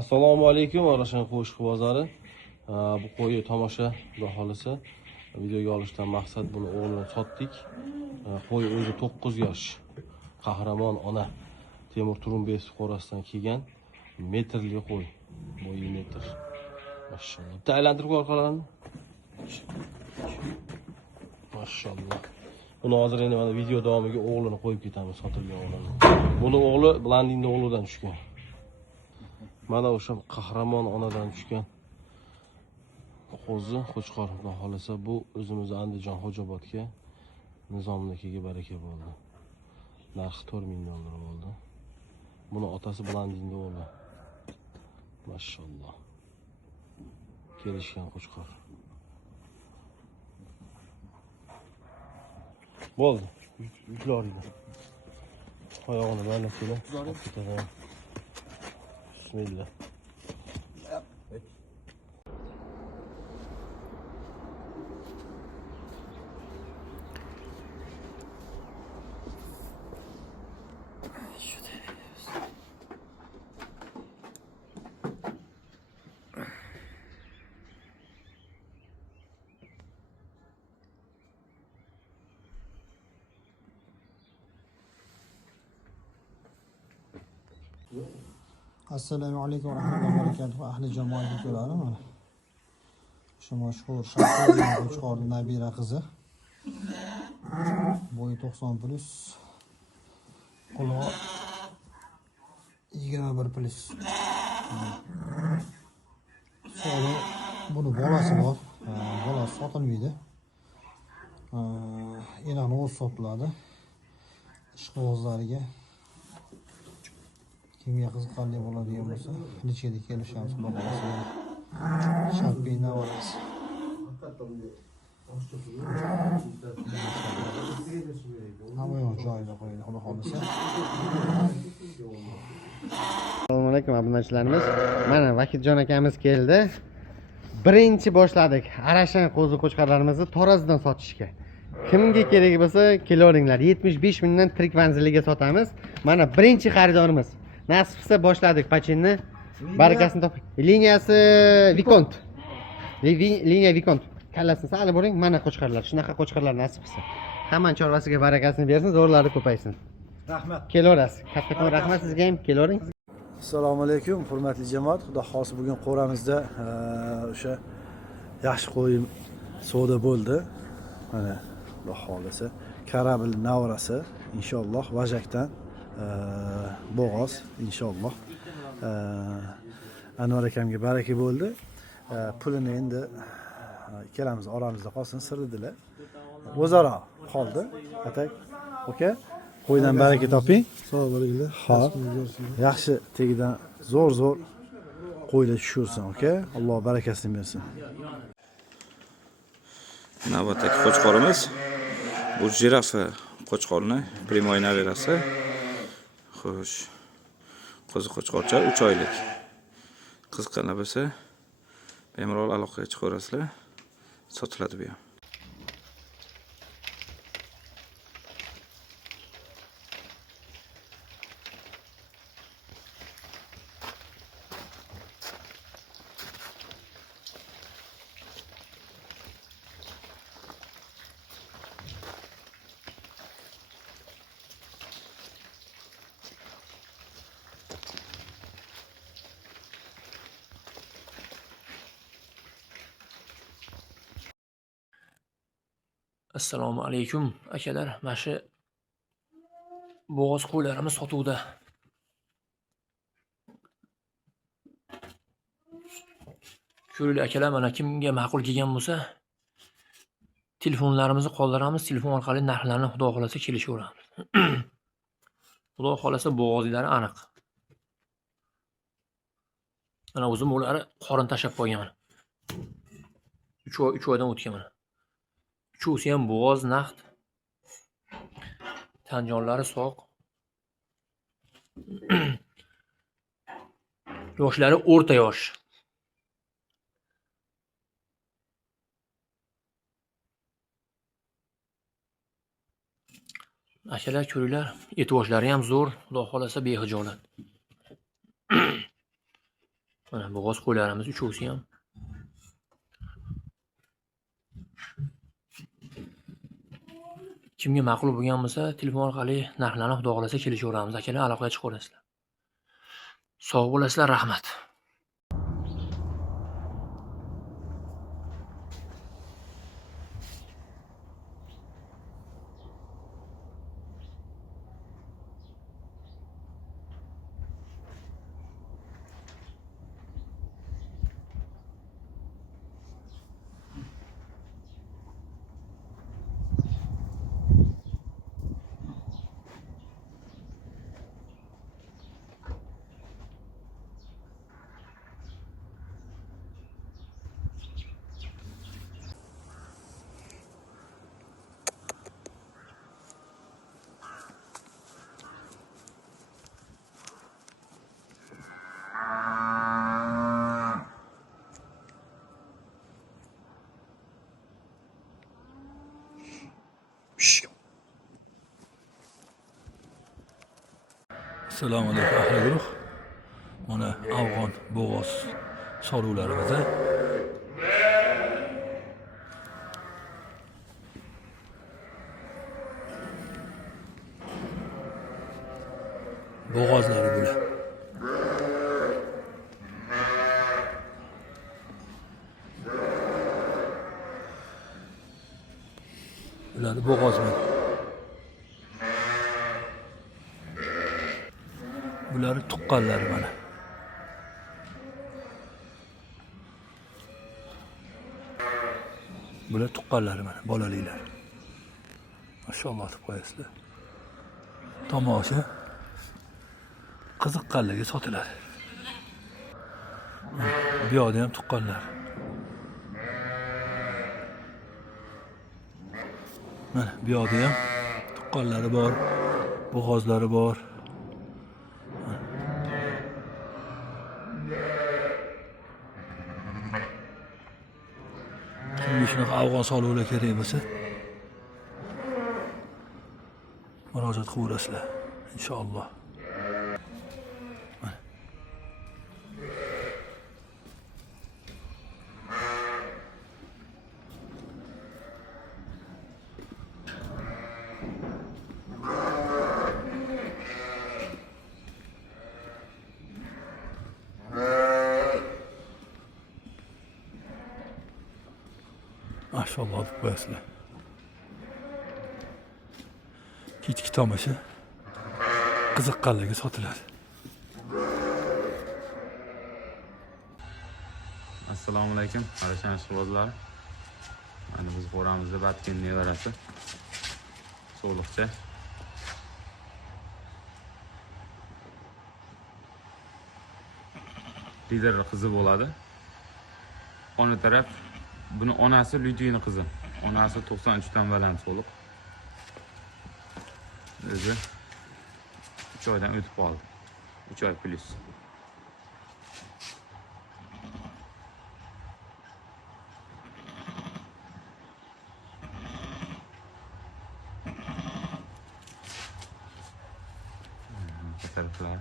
Assalomu alaykum, Arashan qo'shiq bozori. Bu qo'yi tomosha xudo xolisa videoga olishdan maqsad buni o'g'lini sotdik. Qo'y o'zi 9 yosh. Qahramon ona Temur Turumbes fuqarosidan kelgan metrli qo'y. Bo'yi metr. Mashallah. Bitta aylantirib orqalarini. Mashallah. Buni hozir endi mana video davomiga o'g'lini qo'yib ketamiz, sotilgan o'g'lini. Buni o'g'li Blandinning o'g'lidan tushgan. Mana o'sha qahramon onadan tushgan qo'zi Qo'chqor xudo xolisa bu o'zimiz Andijon Xo'jobodga Nizomnikiga baraka bo'ldi. Narxi $4000 bo'ldi. Buni otasi Blandinning o'g'li. Mashallah. Kelishgan Qo'chqor. Bo'ldi. Yuklarida. Oyog'ini baylab kelib. Bismillah. Assalomu alaykum va rahmatullohi va barakatuh. Ahli jamoat ko'radi mana. O'sha mashhur Shahzoda Qo'chqorning nabira qizi. Bo'yi 90 plus. Quloq 21 plus. Sonra buni bolasi bor. Bolasi sotilmaydi. Enani o'zi sotiladi. Ishqibozlariga kimga qiziqarli bo'ladigan bo'lsa, nechaga kelishamiz, xudo xolasa. Sharpiy navorasi. Hamma yoq joyida qo'yadi, xudo xolasa. Assalomu alaykum obunachilarimiz. Mana Vakiljon akamiz keldi. Birinchi boshladik Arashan qo'zi qo'chqarlarimizni Tarozidan sotishga. Kimga kerak bo'lsa, kelavringlar. 75 mingdan tirik manziliga sotamiz. Mana birinchi xaridorimiz. Nasib qilsa boshladik pachinni. Barakasini toping. Liniyasi Vikont. Liniya Vikont. Kallasini sal bo'ring. Mana qo'chqarlar. Shunaqa qo'chqarlar nasib qilsa. Hamma chorvasiga barakasini bersin, zo'rlari ko'paysin. Rahmat. Kelaverasiz. Kattakon rahmat sizga ham. Kelavering. Assalomu alaykum, hurmatli jamoat. Xudo xolasa bugun qo'ramizda o'sha yaxshi qo'y savdo bo'ldi. Mana Xudo xolasa Karabl navrasi inshaalloh Vajakdan bo'g'oz inshaalloh. Anvar akamga baraka bo'ldi. Pulini endi ikkalamiz oramizda qolsin sirdilar. O'zaro qoldi. Atak. Oka. Qo'ydan baraka toping. Sog' bo'linglar. Xo'p. Yaxshi tegidan zo'r qo'ylar tushursin, oka. Alloh barakasini bersin. Navbatdagi qo'chqorimiz bu jirafa qo'chqorni primoy nabirasi. Xo'sh. Qo'zi qo'chqorcha 3 oylik. Qiziqqanlar bo'lsa, bemalol aloqaga chiqaverasizlar. Sotiladi bu ham. Assalomu alaykum akalar. Mana shu bo'g'oz qo'ylarimiz sotuvda. Ko'ringlar akalar, mana kimga ma'qul kelgan bo'lsa, telefonlarimizni qoldiramiz, telefon orqali narxlarni xudo xolasa kelishaveramiz. Xudo xolasa bo'g'ozlari aniq. Mana o'zim ularni qorin tashab qo'ygan. 3 oydan o'tgan mana. Uchuvsi ham bo'g'oz naqd. Tanjonlari sog'. Yoshlari o'rta yosh. Akalar ko'ringlar, e'tiboshlari ham zo'r, xudo xolasa behijolat. Mana bo'g'oz qo'ylarimiz uchovsi ham. Kimga ma'qul bo'lgan bo'lsa, telefon orqali narxlarni xudo xolasa kelishaveramiz. Akalar, aloqaga chiqaverasizlar. Sog' bo'lasizlar, rahmat. Assalomu alaykum ahli guruh. Mana afg'on bo'g'oz soluvlarimiz. Bo'g'ozlari bular. Bular bo'g'ozlar. Bular tuqqanlari mana. Bular tuqqanlari mana, bolaliklar. Mashalloh deb qo'yasizlar. Tomosha qiziqqanligi sotiladi. Bu yoqda ham tuqqanlar. Mana bu yoqda ham tuqqanlari bor, bo'g'ozlari bor. Kimga shunaqa afg'on soluvlar kerak bo'lsa, murojaat qilaverasizlar inshaalloh. Maşallah deb qo'yasizlar. Kechki tomosha qiziqqanligi sotiladi. Assalomu alaykum, Arashan ishqibozlari. Mana biz bo'ramizda Batkin nevarasi. So'liqcha. Lider qizi bo'ladi. Ona taraf buni onasi Lyudvina qizi. Onasi 93 dan baland so'liq. O'zi 3 oydan o'tib qoldi. 3 oy plus. Taraflar